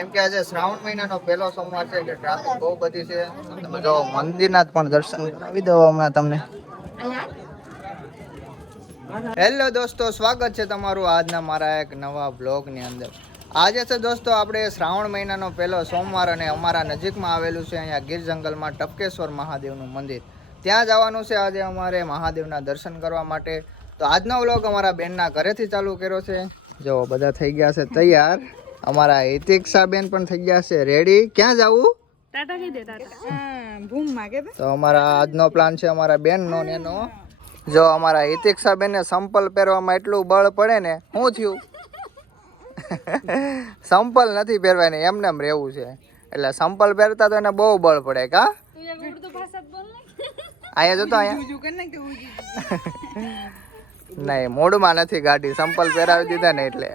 કેમ કે આજે શ્રાવણ મહિનાનો પહેલો સોમવાર છે એટલે ટ્રાફિક બહુ બધી છે. તમે જો મંદિરના પણ દર્શન કરાવી દો હમણાં તમને. હેલો દોસ્તો, સ્વાગત છે તમારું આજના મારા એક નવા બ્લોગની અંદર. આજે છે દોસ્તો આપણે શ્રાવણ મહિનાનો પહેલો સોમવાર અને અમારા નજીકમાં આવેલું છે અહીંયા ગીર જંગલમાં ટપકેશ્વર મહાદેવનું મંદિર. ત્યાં જવાનું છે આજે અમારે મહાદેવના દર્શન કરવા માટે. તો આજનો વ્લોગ અમારા બેનના ઘરેથી ચાલુ કર્યો છે. જો બધા થઈ ગયા છે તૈયાર. અમારા હિતિક્ષાબેન પણ થઈ ગયા છે રેડી. ક્યાં જવું? ટાટા કહી દે ટાટા. ભૂમ માં કે તો અમારા આજનો પ્લાન છે અમારા બેનનો ને એનો. જો અમારા હિતિક્ષાબેન ને સંપલ પહેરવામાં એટલું બળ પડે ને. શું થયું? સંપલ નથી પહેરવાની, એમને એમ રહેવું છે. એટલે સંપલ પહેરતા તો એને બહુ બળ પડે. કા અહીંયા જતો અહીંયા નહીં, મોડમાં નથી ગાડી, સંપલ પહેરાવી દીધા ને એટલે.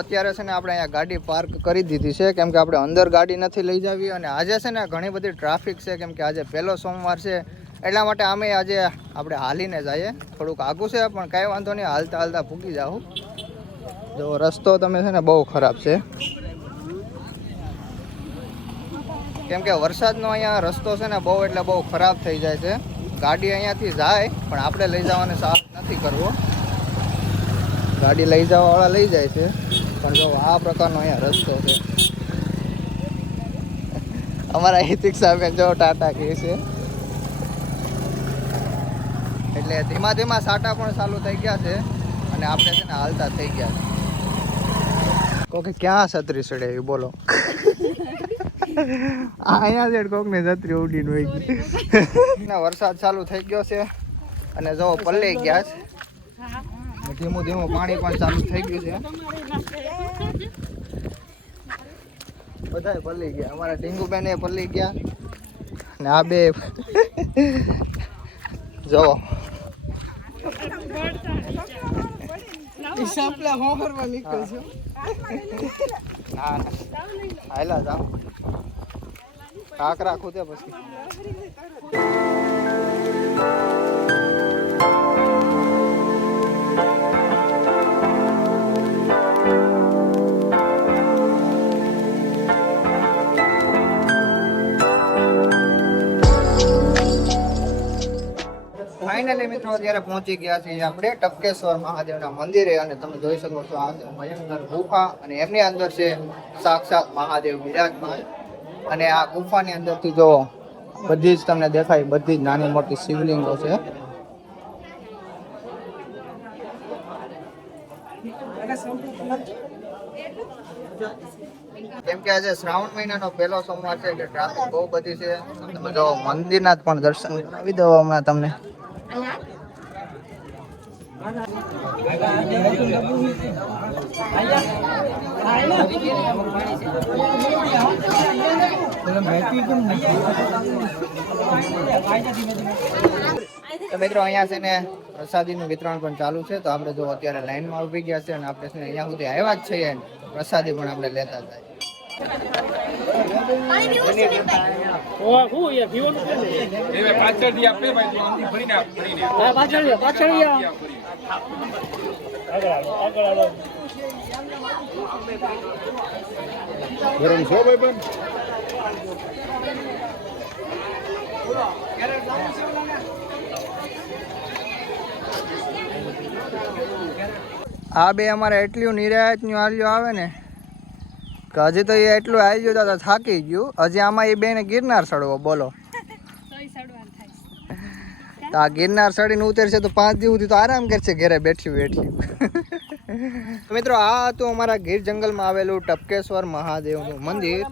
અત્યારે છે ને આપણે અહીંયા ગાડી પાર્ક કરી દીધી છે કેમ કે આપણે અંદર ગાડી નથી લઈ જવી અને આજે છે ને ઘણી બધી ટ્રાફિક છે કેમ કે આજે પહેલો સોમવાર છે એટલા માટે અમે આજે આપણે હાલીને જઈએ. થોડુંક આઘું છે પણ કાંઈ વાંધો નહીં, હાલતા હાલતા ભૂકી જાઉં. જો રસ્તો તમે છે ને બહુ ખરાબ છે કેમ કે વરસાદનો અહીંયા રસ્તો છે ને બહુ એટલે બહુ ખરાબ થઈ જાય છે. ગાડી અહીંયાથી જાય પણ આપણે લઈ જવાનો સાહસ નથી કરવો. ગાડી લઈ જવાવાળા લઈ જાય છે પણ જો આ પ્રકારનો અહીંયા રસ્તો છે. અમારા હિતિક્ષાબેન જો ટાટા કહે છે એટલે ધીમા ધીમા સાટા પણ ચાલુ થઈ ગયા છે અને આપણે છે ને હાલતા થઈ ગયા છે. કોકે ક્યાં છત્રી ચડે એવી બોલો. અહીંયા છે કોકને છત્રી ઉડીને વહી ગઈ. વરસાદ ચાલુ થઈ ગયો છે અને જો પલ્લી ગયા છે. ધીમું ધીમું પાણી પણ ચાલુ થઈ ગયું છે. બધા પલ્લી ગયા. અમારા ટીંગુબેન એ પલ્લી ગયા ને આ બે જો હાલા જાઓ કાક રાખું તે પછી. ફાઇનલી મિત્રો અત્યારે પહોંચી ગયા છીએ આપણે ટપકેશ્વર મહાદેવના મંદિરે અને તમે જોઈ શકો છો આ ભયંકર ગુફા અને એમની અંદર છે સાક્ષાત મહાદેવ બિરાજમાન. અને આ ગુફાની અંદરથી જો બધી જ તમને દેખાય, બધી જ નાની મોટી શિવલિંગો છે. કેમ કે આજે શ્રાવણ મહિનાનો પહેલો સોમવાર છે એટલે ટ્રાફિક બહુ બધી છે. તમે જો મંદિરના પણ દર્શન કરાવી દો હમણાં તમને. તો મિત્રો અહીંયા છે ને પ્રસાદીનું વિતરણ પણ ચાલુ છે. તો આપણે જો અત્યારે લાઈનમાં ઉભી ગયા છે અને આપણે છે ને અહીંયા સુધી આવ્યા જ છીએ, પ્રસાદી પણ આપણે લેતા જાય. આ બે અમારે એટલું નિરાયતનું આલ્યો આવે ને કે હજી તો એ એટલું આવી ગયું તો થાકી ગયું. હજી આમાં એ બેને ગિરનાર ચડવો બોલો. તો આ ગિરનાર ચડીને ઉતરશે તો 5 દિવસ સુધી તો આરામ કરશે ઘરે બેઠી બેઠી. મિત્રો આ હતું અમારા ગીર જંગલમાં આવેલું ટપકેશ્વર મહાદેવનું મંદિર.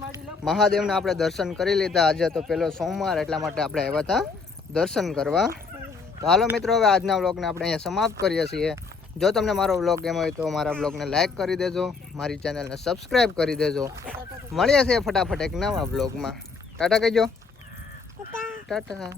મહાદેવના આપણે દર્શન કરી લીધા. આજે તો પહેલો સોમવાર એટલા માટે આપણે આવ્યા હતા દર્શન કરવા. તો હાલો મિત્રો હવે આજના વ્લોગને આપણે અહીંયા સમાપ્ત કરીએ છીએ. જો તમને મારો વ્લોગ ગમ્યો હોય તો મારા વ્લોગને લાઈક કરી દેજો, મારી ચેનલને સબસ્ક્રાઈબ કરી દેજો. મળીએ છીએ ફટાફટ એક નવા વ્લોગમાં. ટાટા કહેજો. ટાટા.